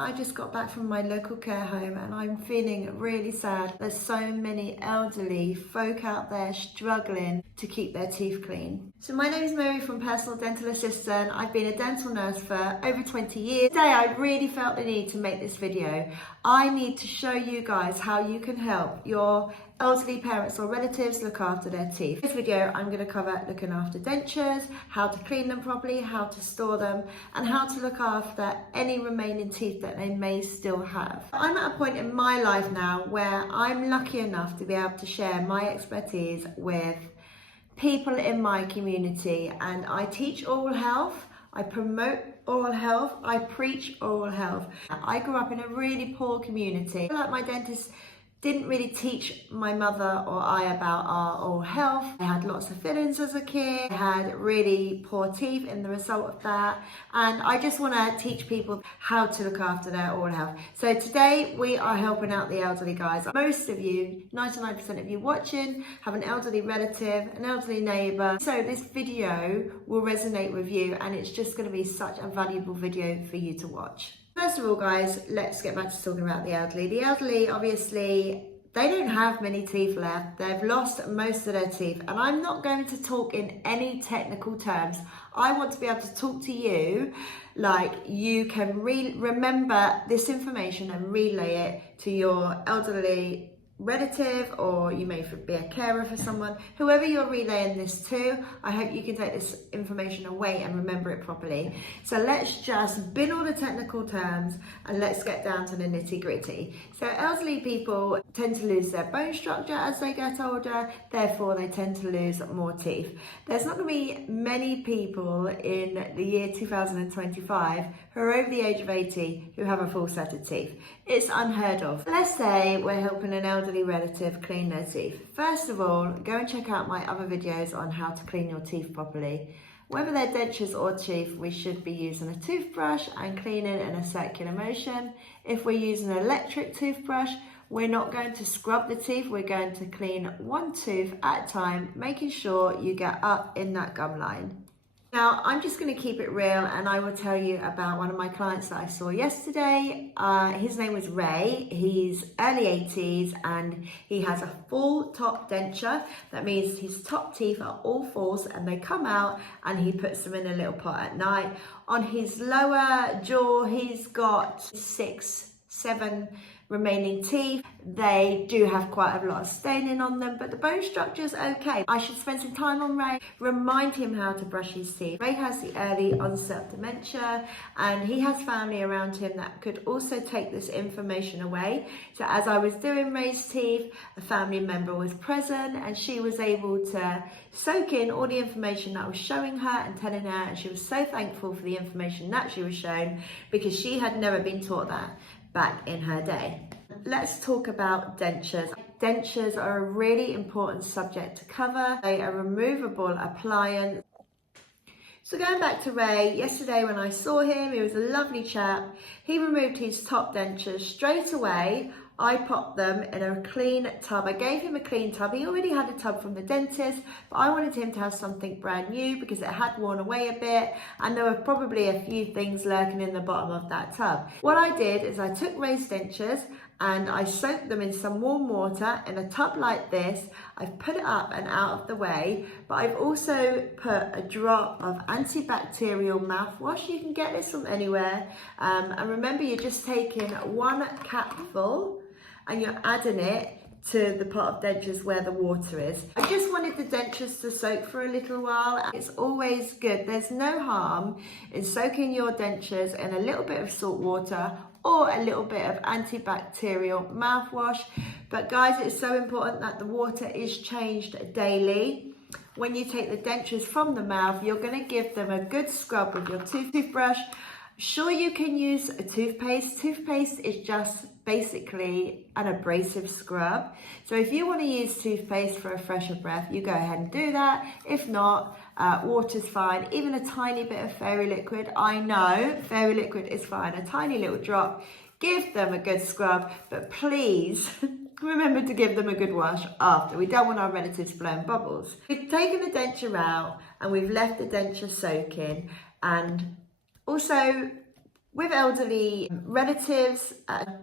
I just got back from my local care home and I'm feeling really sad. There's so many elderly folk out there struggling to keep their teeth clean. So my name is Mary from Personal Dental Assistant. I've been a dental nurse for over 20 years. Today I really felt the need to make this video. I need to show you guys how you can help your elderly parents or relatives look after their teeth. In this video I'm going to cover looking after dentures, how to clean them properly, how to store them, and how to look after any remaining teeth that they may still have. I'm at a point in my life now where I'm lucky enough to be able to share my expertise with people in my community, and I teach oral health, I promote oral health, I preach oral health. I grew up in a really poor community. I feel like my dentist didn't really teach my mother or I about our oral health. I had lots of fillings as a kid. I had really poor teeth in the result of that. And I just want to teach people how to look after their oral health. So today we are helping out the elderly guys. Most of you, 99% of you watching, have an elderly relative, an elderly neighbour. So this video will resonate with you and it's just going to be such a valuable video for you to watch. First of all, guys, let's get back to talking about the elderly. The elderly, obviously, they don't have many teeth left. They've lost most of their teeth. And I'm not going to talk in any technical terms. I want to be able to talk to you like you can remember this information and relay it to your elderly relative, or you may be a carer for someone. Whoever you're relaying this to, I hope you can take this information away and remember it properly. So let's just bin all the technical terms and let's get down to the nitty-gritty. So elderly people tend to lose their bone structure as they get older, therefore they tend to lose more teeth. There's not going to be many people in the year 2025 who are over the age of 80 who have a full set of teeth. It's unheard of. Let's say we're helping an elderly relative clean their teeth. First of all, go and check out my other videos on how to clean your teeth properly. Whether they're dentures or teeth, we should be using a toothbrush and cleaning in a circular motion. If we're using an electric toothbrush, we're not going to scrub the teeth, we're going to clean one tooth at a time, making sure you get up in that gum line. Now, I'm just going to keep it real and I will tell you about one of my clients that I saw yesterday. His name was Ray. He's early 80s and he has a full top denture. That means his top teeth are all false and they come out and he puts them in a little pot at night. On his lower jaw, he's got 6, 7 remaining teeth. They do have quite a lot of staining on them, but the bone structure is okay. I should spend some time on Ray, remind him how to brush his teeth. Ray has the early onset of dementia and he has family around him that could also take this information away. So as I was doing Ray's teeth, a family member was present and she was able to soak in all the information that I was showing her and telling her, and she was so thankful for the information that she was shown because she had never been taught that back in her day. Let's talk about dentures. Dentures are a really important subject to cover. They are a removable appliance. So going back to Ray, yesterday when I saw him, he was a lovely chap. He removed his top dentures straight away. I popped them in a clean tub. I gave him a clean tub. He already had a tub from the dentist, but I wanted him to have something brand new because it had worn away a bit and there were probably a few things lurking in the bottom of that tub. What I did is I took Ray's dentures and I soaked them in some warm water in a tub like this. I've put it up and out of the way, but I've also put a drop of antibacterial mouthwash. You can get this from anywhere. And remember, you're just taking 1 capful and you're adding it to the pot of dentures where the water is. I just wanted the dentures to soak for a little while. It's always good. There's no harm in soaking your dentures in a little bit of salt water or a little bit of antibacterial mouthwash. But guys, it's so important that the water is changed daily. When you take the dentures from the mouth, you're going to give them a good scrub with your toothbrush. Sure, you can use a toothpaste. Toothpaste is just basically an abrasive scrub. So if you want to use toothpaste for a fresher breath, you go ahead and do that. If not, water's fine. Even a tiny bit of fairy liquid. I know fairy liquid is fine. A tiny little drop. Give them a good scrub, but please remember to give them a good wash after. We don't want our relatives blowing bubbles. We've taken the denture out and we've left the denture soaking, and also With elderly relatives,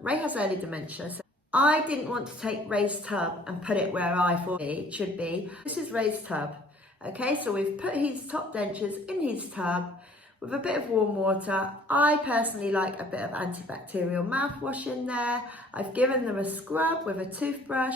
Ray has early dementia. So I didn't want to take Ray's tub and put it where I thought it should be. This is Ray's tub. Okay, so we've put his top dentures in his tub with a bit of warm water. I personally like a bit of antibacterial mouthwash in there. I've given them a scrub with a toothbrush.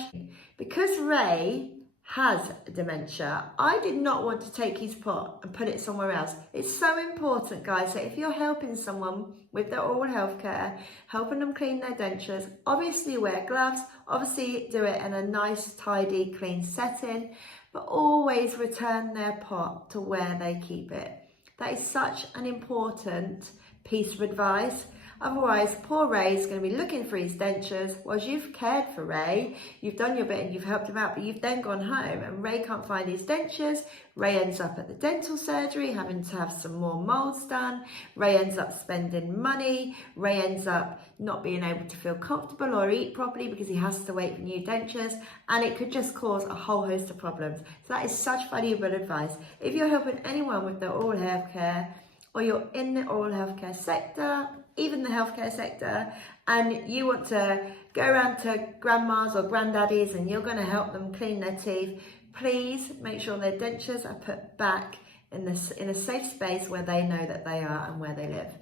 Because Ray has dementia, I did not want to take his pot and put it somewhere else. It's so important, guys, that if you're helping someone with their oral health care, helping them clean their dentures, obviously wear gloves, obviously do it in a nice, tidy, clean setting, but always return their pot to where they keep it. That is such an important piece of advice. Otherwise, poor Ray's going to be looking for his dentures. Whilst you've cared for Ray, you've done your bit and you've helped him out, but you've then gone home and Ray can't find his dentures. Ray ends up at the dental surgery having to have some more molds done. Ray ends up spending money. Ray ends up not being able to feel comfortable or eat properly because he has to wait for new dentures, and it could just cause a whole host of problems. So that is such valuable advice. If you're helping anyone with their oral health care, or you're in the oral healthcare sector, even the healthcare sector, and you want to go around to grandmas or granddaddies and you're going to help them clean their teeth, please make sure their dentures are put back in a safe space where they know that they are and where they live.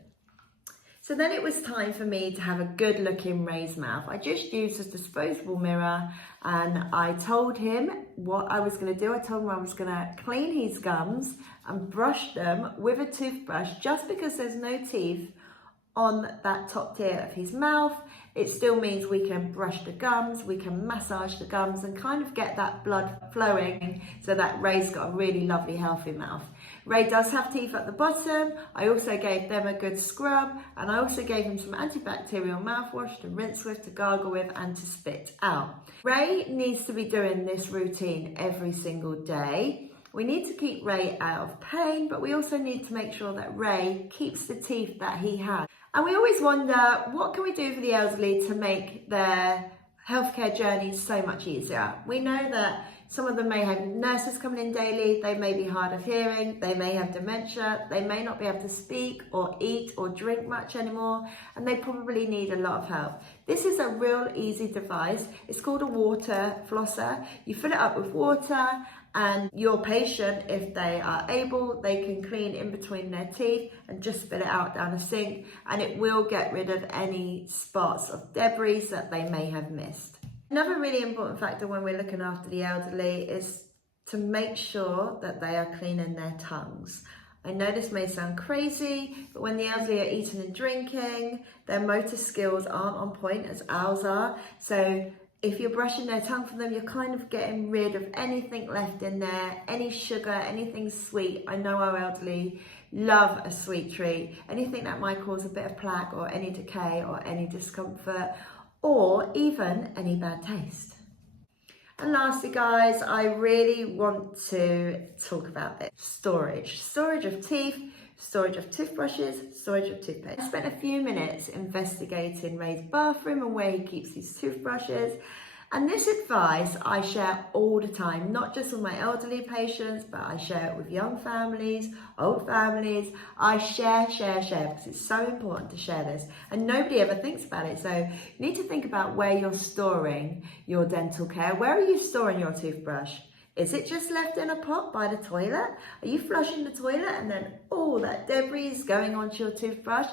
So then it was time for me to have a good look in Ray's mouth. I just used a disposable mirror and I told him what I was going to do. I told him I was going to clean his gums and brush them with a toothbrush. Just because there's no teeth on that top tier of his mouth, it still means we can brush the gums, we can massage the gums and kind of get that blood flowing so that Ray's got a really lovely, healthy mouth. Ray does have teeth at the bottom. I also gave them a good scrub, and I also gave him some antibacterial mouthwash to rinse with, to gargle with, and to spit out. Ray needs to be doing this routine every single day. We need to keep Ray out of pain, but we also need to make sure that Ray keeps the teeth that he has. And we always wonder, what can we do for the elderly to make their healthcare journey so much easier? We know that some of them may have nurses coming in daily, they may be hard of hearing, they may have dementia, they may not be able to speak or eat or drink much anymore, and they probably need a lot of help. This is a real easy device. It's called a water flosser. You fill it up with water, and your patient, if they are able, they can clean in between their teeth and just spit it out down a sink, and it will get rid of any spots of debris that they may have missed. Another really important factor when we're looking after the elderly is to make sure that they are cleaning their tongues. I know this may sound crazy, but when the elderly are eating and drinking, their motor skills aren't on point as ours are. So if you're brushing their tongue for them, you're kind of getting rid of anything left in there, any sugar, anything sweet. I know our elderly love a sweet treat. Anything that might cause a bit of plaque or any decay or any discomfort, or even any bad taste. And lastly, guys, I really want to talk about this. Storage of teeth, storage of toothbrushes, storage of toothpaste. I spent a few minutes investigating Ray's bathroom and where he keeps his toothbrushes. And this advice I share all the time, not just with my elderly patients, but I share it with young families, old families. I share, because it's so important to share this. And nobody ever thinks about it. So you need to think about where you're storing your dental care. Where are you storing your toothbrush? Is it just left in a pot by the toilet? Are you flushing the toilet and then all that debris is going onto your toothbrush?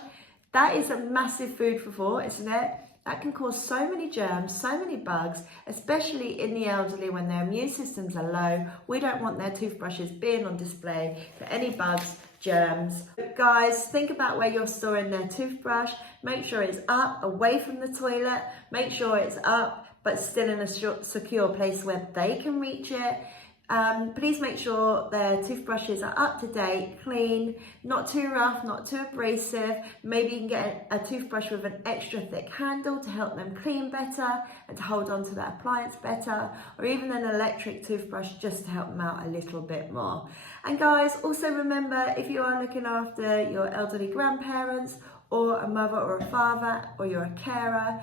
That is a massive food for thought, isn't it? That can cause so many germs, so many bugs, especially in the elderly when their immune systems are low. We don't want their toothbrushes being on display for any bugs, germs. Guys, think about where you're storing their toothbrush. Make sure it's up, away from the toilet. Make sure it's up, but still in a secure place where they can reach it. Please make sure their toothbrushes are up to date, clean, not too rough, not too abrasive. Maybe you can get a toothbrush with an extra thick handle to help them clean better and to hold on to their appliance better, or even an electric toothbrush just to help them out a little bit more. And guys, also remember, if you are looking after your elderly grandparents or a mother or a father, or you're a carer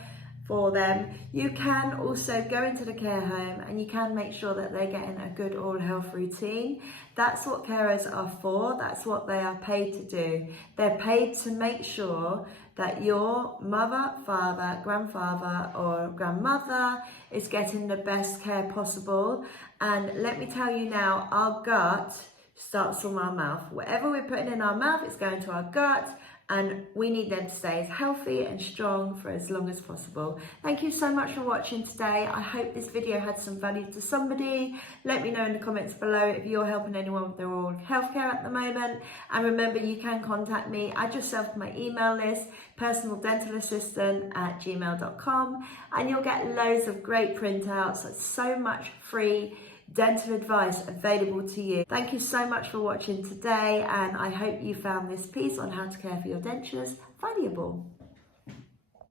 for them, you can also go into the care home and you can make sure that they're getting a good oral health routine. That's what carers are for. That's what they are paid to do. They're paid to make sure that your mother, father, grandfather or grandmother is getting the best care possible. And let me tell you now, our gut starts from our mouth. Whatever we're putting in our mouth, it's going to our gut, and we need them to stay as healthy and strong for as long as possible. Thank you so much for watching today. I hope this video had some value to somebody. Let me know in the comments below if you're helping anyone with their oral healthcare at the moment. And remember, you can contact me. Add yourself to my email list, personaldentalassistant@gmail.com, and you'll get loads of great printouts and so much free dental advice available to you. Thank you so much for watching today, and I hope you found this piece on how to care for your dentures valuable.